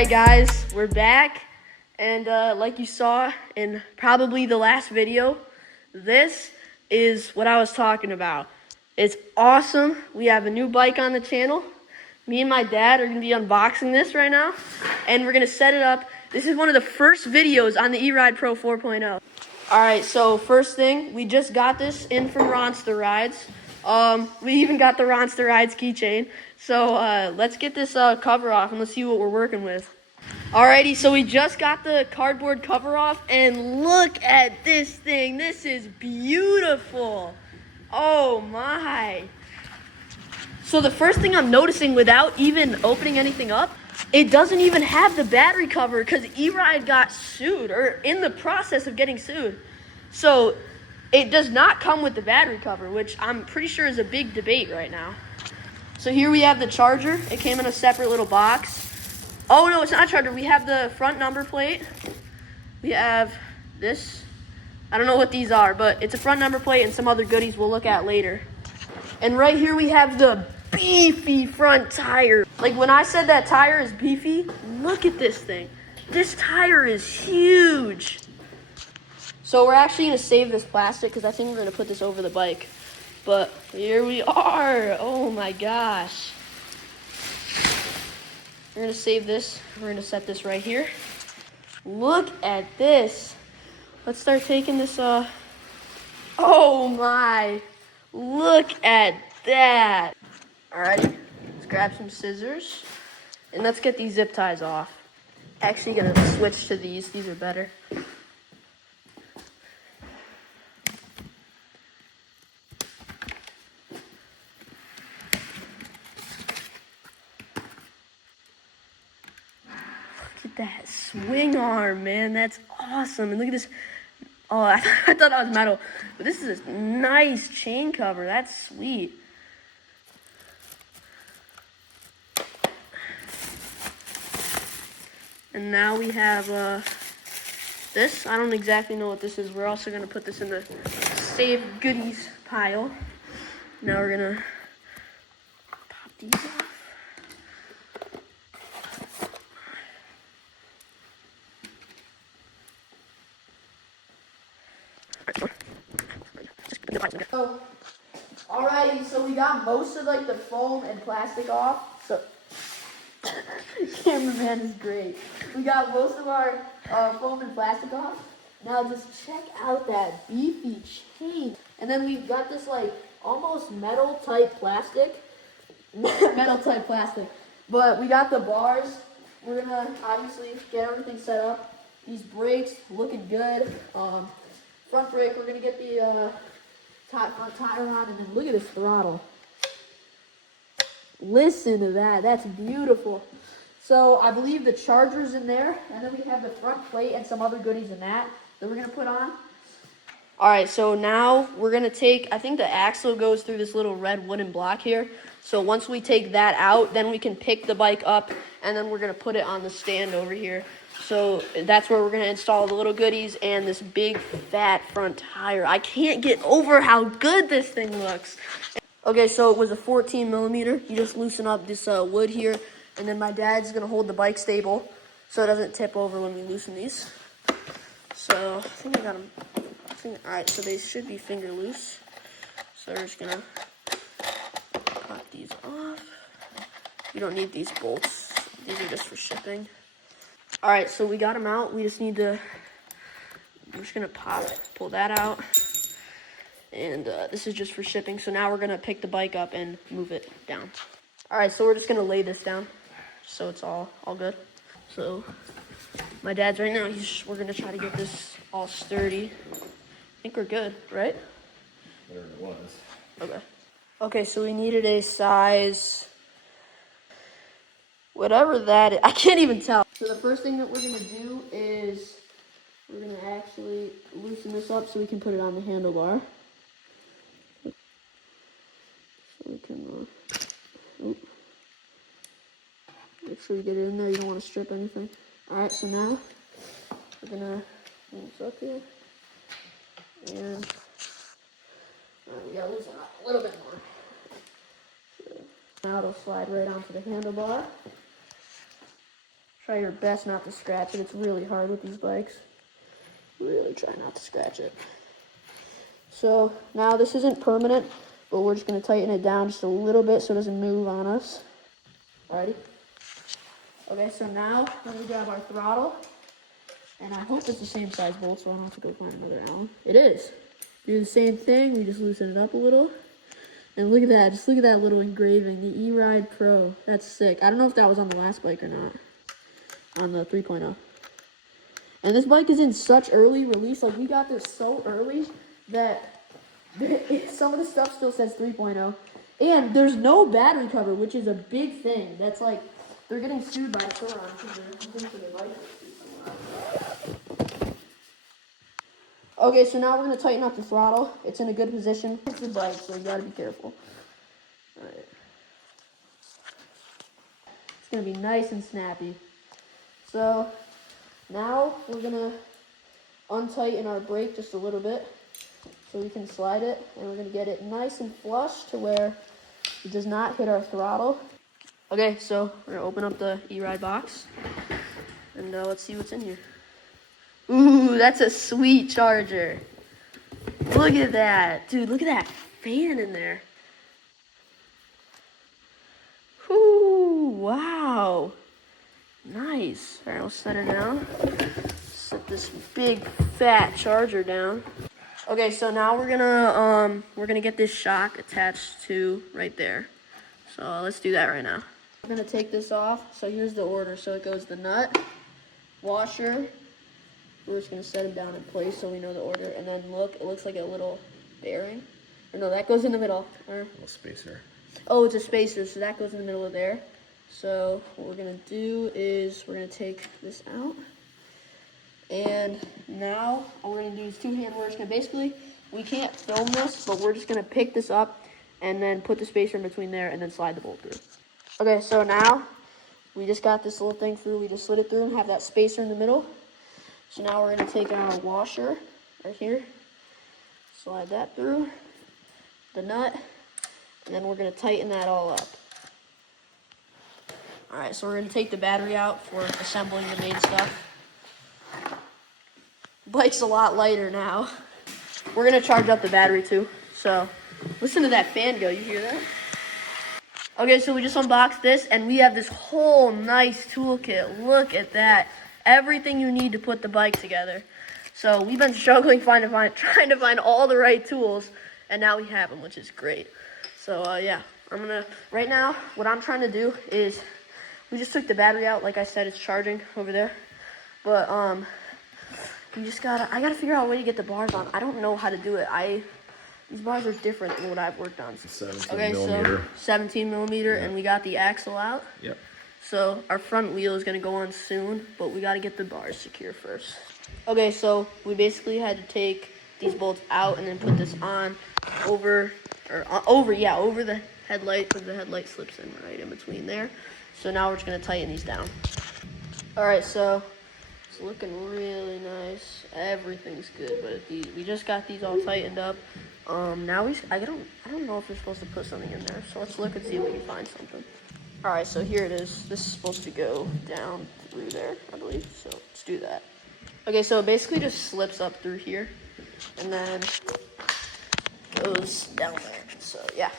right, guys, we're back, and like you saw in probably the last video, this is what I was talking about. It's awesome. We have a new bike on the channel. Me and my dad are going to be unboxing this right now, and we're going to set it up. This is one of the first videos on the E-Ride Pro 4.0. All right, so first thing, we just got this in from Ronster Rides. We even got the Ronster Rides keychain. So let's get this cover off and let's see what we're working with. Alrighty, so we just got the cardboard cover off, and look at this thing. This is beautiful. Oh my. So the first thing I'm noticing, without even opening anything up, it doesn't even have the battery cover because E-Ride got sued, or in the process of getting sued. So it does not come with the battery cover, which I'm pretty sure is a big debate right now. So here we have the charger. It came in a separate little box. Oh no, it's not a charger. We have the front number plate. We have this. I don't know what these are, but it's a front number plate and some other goodies we'll look at later. And right here we have the beefy front tire. Like when I said that tire is beefy, look at this thing. This tire is huge. So we're actually gonna save this plastic because I think we're gonna put this over the bike. But here we are. Oh my gosh. We're gonna save this. We're gonna set this right here. Look at this. Let's start taking this oh my. Look at that. Alrighty, let's grab some scissors and let's get these zip ties off. Actually gonna switch to these. These are better. Look at that swing arm, man. That's awesome. And look at this. Oh, I thought that was metal. But this is a nice chain cover. That's sweet. And now we have this. I don't exactly know what this is. We're also going to put this in the save goodies pile. Now we're going to pop these off. So, alrighty, so we got most of like the foam and plastic off. So, cameraman is great. We got most of our foam and plastic off. Now just check out that beefy chain. And then we've got this like almost metal type plastic. Metal type plastic. But we got the bars. We're gonna obviously get everything set up. These brakes looking good. Front brake, we're gonna get the front tire on, and then look at this throttle. Listen to that. That's beautiful. So I believe the charger's in there, and then we have the front plate and some other goodies in that we're going to put on. All right, so now we're going to take, I think the axle goes through this little red wooden block here. So once we take that out, then we can pick the bike up, and then we're going to put it on the stand over here. So that's where we're going to install the little goodies and this big fat front tire. I can't get over how good this thing looks. Okay, so it was a 14 millimeter. You just loosen up this wood here, and then my dad's going to hold the bike stable so it doesn't tip over when we loosen these. So I think I got them. All right, so they should be finger loose. So we're just going to pop these off. You don't need these bolts. These are just for shipping. All right, so we got them out. We just need to, I'm just going to pull that out. And this is just for shipping. So now we're going to pick the bike up and move it down. All right, so we're just going to lay this down so it's all good. So my dad's right now, we're going to try to get this all sturdy. I think we're good, right? Whatever it was. Okay. Okay, so we needed a size, whatever that is. I can't even tell. So the first thing that we're going to do is we're going to actually loosen this up so we can put it on the handlebar. So we can make sure you get it in there. You don't want to strip anything. All right, so now we're going to bring this up here. And we got to loosen up a little bit more. So now it'll slide right onto the handlebar. Try your best not to scratch it. It's really hard with these bikes. Really try not to scratch it. So now this isn't permanent, but we're just going to tighten it down just a little bit so it doesn't move on us. Alrighty. Okay, so now we're going to grab our throttle. And I hope it's the same size bolt, so I don't have to go find another Allen. It is. Do the same thing. We just loosen it up a little. And look at that. Just look at that little engraving. The E-Ride Pro. That's sick. I don't know if that was on the last bike or not. On the 3.0. And this bike is in such early release. Like, we got this so early that some of the stuff still says 3.0. And there's no battery cover, which is a big thing. That's like, they're getting sued by Sauron because they're using for their bike. Okay, so now we're going to tighten up the throttle. It's in a good position. It's the bike, so you got to be careful. All right. It's going to be nice and snappy. So now we're going to untighten our brake just a little bit so we can slide it. And we're going to get it nice and flush to where it does not hit our throttle. Okay, so we're going to open up the E-Ride box. And let's see what's in here. Ooh, that's a sweet charger. Look at that. Dude, look at that fan in there. Ooh, wow. Nice. All right, we'll set her down. Set this big fat charger down. Okay, so now we're gonna get this shock attached to right there. So let's do that right now. We're gonna take this off. So here's the order. So it goes the nut, washer. We're just going to set them down in place so we know the order. And then look, it looks like a little bearing. Or no, that goes in the middle. Or, A little spacer. oh, it's a spacer, so that goes in the middle of there. So what we're going to do is we're going to take this out. And now all we're going to do is two-hand. We're just going to basically, we can't film this, but we're just going to pick this up and then put the spacer in between there and then slide the bolt through. Okay, so now we just got this little thing through. We just slid it through and have that spacer in the middle. So now we're going to take our washer right here, slide that through, the nut, and then we're going to tighten that all up. Alright, so we're going to take the battery out for assembling the main stuff. Bike's a lot lighter now. We're going to charge up the battery too, so listen to that fan go, you hear that? Okay, so we just unboxed this, and we have this whole nice toolkit. Look at that. Everything you need to put the bike together. So we've been struggling trying to find all the right tools, and now we have them, which is great. So yeah, right now, what I'm trying to do is, we just took the battery out. Like I said, it's charging over there. But I gotta figure out a way to get the bars on. I don't know how to do it. These bars are different than what I've worked on. 17 millimeter. So 17 millimeter, and we got the axle out. Yep. So our front wheel is going to go on soon, but we got to get the bars secure first. Okay, so we basically had to take these bolts out and then put this on over the headlight, because the headlight slips in right in between there. So now we're just going to tighten these down. All right, so it's looking really nice. Everything's good, but we just got these all tightened up. Now I don't know if we're supposed to put something in there. So let's look and see if we can find something. All right, so here it is. This is supposed to go down through there, I believe. So let's do that. Okay, so it basically just slips up through here and then goes down there. So yeah.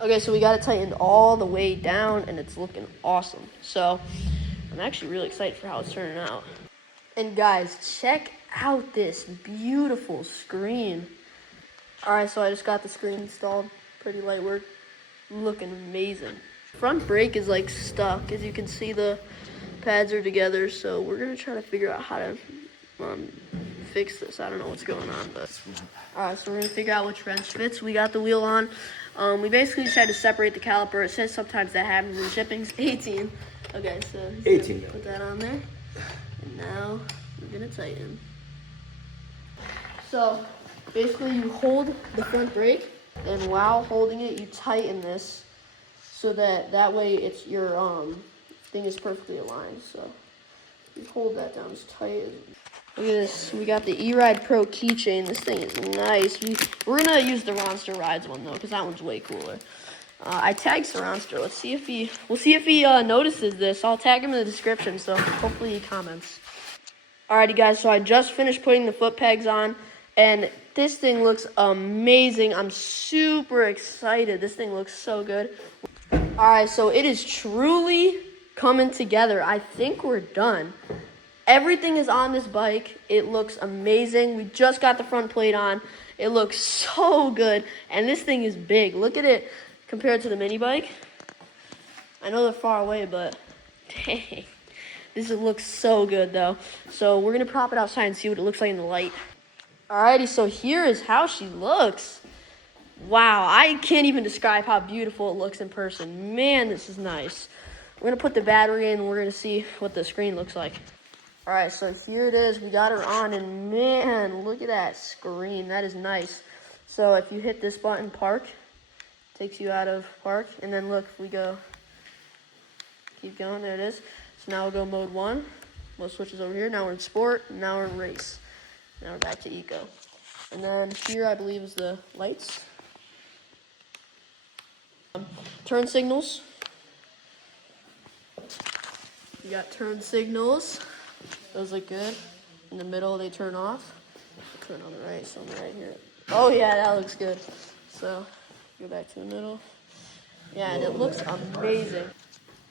Okay, so we got it tightened all the way down and it's looking awesome. So I'm actually really excited for how it's turning out. And guys, check out this beautiful screen. All right, so I just got the screen installed. Pretty light work. Looking amazing. Front brake is like stuck. As you can see, the pads are together, so we're gonna try to figure out how to fix this. I don't know what's going on, but all right, so we're gonna figure out which wrench fits. We got the wheel on. We basically just had to separate the caliper. It says sometimes that happens in shippings. 18. Okay, so 18. Put that on there, and now we're gonna tighten. So basically, you hold the front brake, and while holding it, you tighten this. So that way it's your thing is perfectly aligned. So you hold that down as tight as. Look at this. We got the E-Ride Pro keychain. This thing is nice. We're gonna use the Ronster Rides one though, because that one's way cooler. I tagged Surroundster. Let's see if we'll see if he notices this. I'll tag him in the description, so hopefully he comments. Alrighty guys, so I just finished putting the foot pegs on, and this thing looks amazing. I'm super excited. This thing looks so good. Alright, so it is truly coming together. I think we're done. Everything is on this bike. It looks amazing. We just got the front plate on. It looks so good, and this thing is big. Look at it compared to the mini bike. I know they're far away, but dang. This looks so good though. So we're gonna prop it outside and see what it looks like in the light. Alrighty, so here is how she looks. Wow, I can't even describe how beautiful it looks in person. Man, this is nice. We're gonna put the battery in and we're gonna see what the screen looks like. Alright, so here it is. We got her on, and man, look at that screen. That is nice. So if you hit this button, park, takes you out of park, and then look, we go, keep going, there it is. So now we'll go mode 1. We'll switch over here. Now we're in sport. Now we're in race. Now we're back to eco. And then here, I believe, is the lights. Turn signals. You got turn signals. Those look good. In the middle, they turn off. Turn on the right, so I'm right here. Oh yeah, that looks good. So go back to the middle. Yeah, and it looks amazing.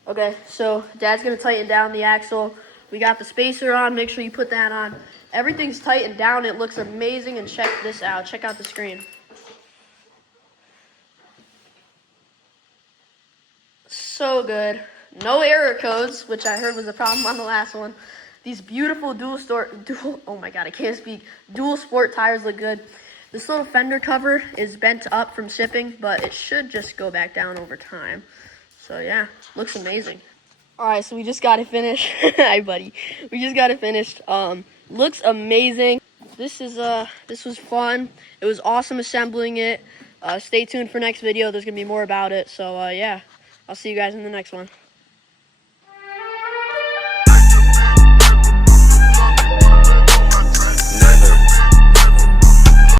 Okay, so Dad's gonna tighten down the axle. We got the spacer on, make sure you put that on. Everything's tightened down, it looks amazing, and check this out. Check out the screen. So good. No error codes, which I heard was a problem on the last one. These beautiful oh my god, I can't speak. Dual sport tires look good. This little fender cover is bent up from shipping, but it should just go back down over time. So yeah, looks amazing. All right, so we just got it finished. Hi, buddy. We just got it finished. Looks amazing. This was fun. It was awesome assembling it. Stay tuned for next video. There's gonna be more about it. So yeah, I'll see you guys in the next one.